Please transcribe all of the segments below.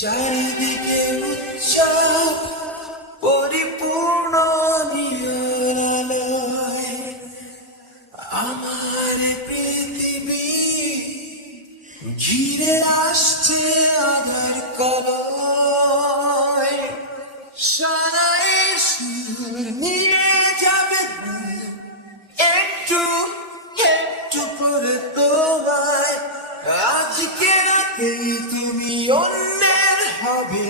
চারিদিকে উৎসব পরিপূর্ণ নিরালয়, আমার পৃথিবী ঘিরে আসছে আধার কলয়। সারায় সুর নিয়ে যাবে একটু একটু করে তোমায়। আজকে রাতেই তুমি অন্যের হবে,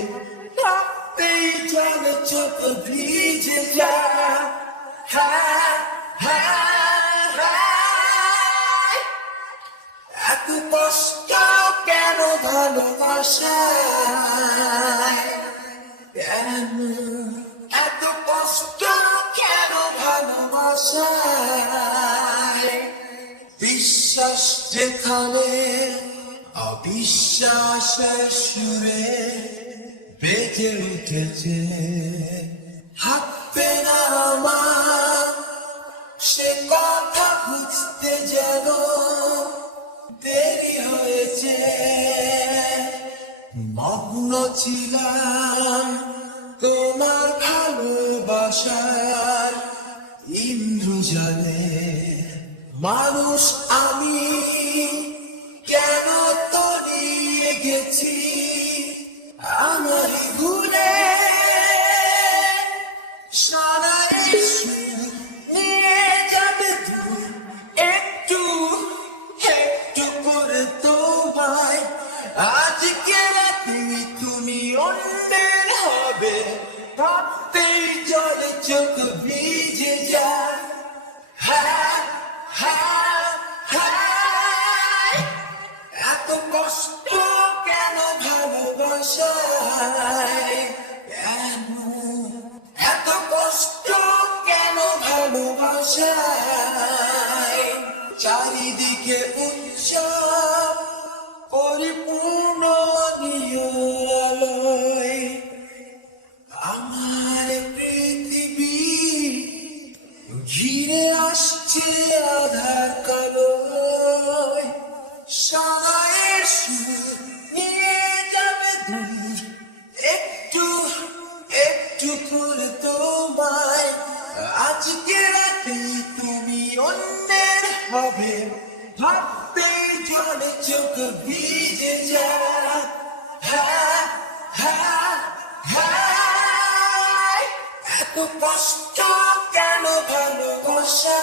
ভাবতেই জলে চোখ ভিজে যায়। হ্যাঁ, হ্যাঁ, হ্যাঁ। এত কষ্ট কেন ভালোবাসায়? কেন এত কষ্ট কেন ভালোবাসায়? বিশ্বাস যেখানে অবিশ্বাসের সুরে বেজে উঠেছে, থাকবে না আমার সে কথা বুঝতে যেন দেরি হয়েছে। মগ্ন ছিলাম তোমার ভালোবাসার ইন্দ্রজালে। মানুষ আমি কেন তলিয়ে গেছি আমারই ভুলে। সারাই সুর নিয়ে যাবে দূর একটু একটু করে তোমায়। আজকে রাতে তুমি অন্যের হবে, ভাবতেই জলে চোখ ভিজে যায়। হ্যাঁ, হ্যাঁ, হ্যাঁ। এত কষ্ট কেন ভালোবাসায়? কেন এত কষ্ট কেন ভালোবাসায়? চারিদিকে উৎসব পরিপূর্ণ নিরালয়, আমার পৃথিবী ঘিরে আসছে আধার কালোয়। সময়ের সুর নিয়ে যাবে দূর একটু একটু করে তোমায়। আজকে রাতে তুমি অন্যের হবে, ভাবতেই জলে চোখ ভিজে যায়। হ্যাঁ, হ্যাঁ, হ্যাঁ। এত কষ্ট কেন ভালোবাসা?